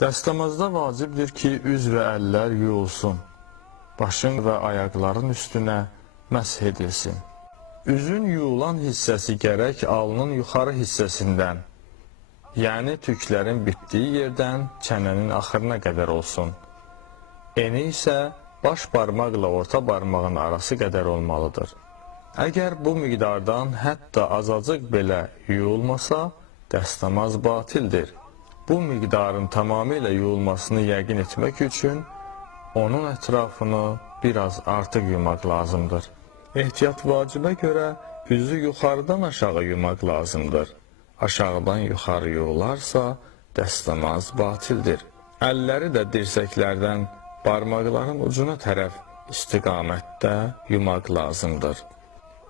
Dəstəmazda vacibdir ki, üz və əllər yuyulsun. Başın və ayaqların üstünə məsh edilsin. Üzün yuyulan hissəsi gərək alnın yuxarı hissəsindən, yəni tüklərin bitdiyi yerdən çənənin axırına qədər olsun. Eni isə baş barmaqla orta barmağın arası qədər olmalıdır. Əgər bu miqdardan hətta azacıq belə yuyulmasa, dəstəmaz batildir. Bu miqdarın tamamilə yuyulmasını yəqin etmək üçün onun ətrafını biraz artıq yumaq lazımdır. Ehtiyat vacibə görə üzü yuxarıdan aşağı yumaq lazımdır. Aşağıdan yuxarı yuyularsa, dəstəmaz batildir. Əlləri də dirsəklərdən barmaqların ucuna tərəf istiqamətdə yumaq lazımdır.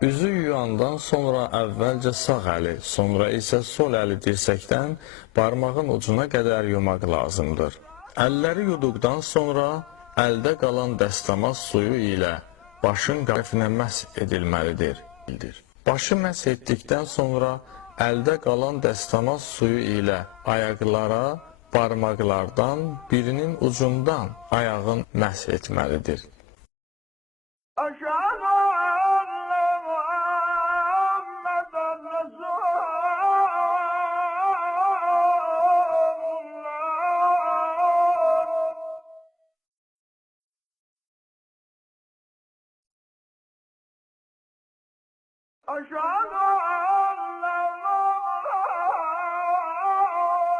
Üzü yuyandan sonra əvvəlcə sağ əli, sonra isə sol əli dirsəkdən barmağın ucuna qədər yumaq lazımdır. Əlləri yuduqdan sonra əldə qalan dəstəmaz suyu ilə başın qəfinə məsh edilməlidir. Başı məsh etdikdən sonra əldə qalan dəstəmaz suyu ilə ayaqlara barmaqlardan birinin ucundan ayağın məsh etməlidir. أشهد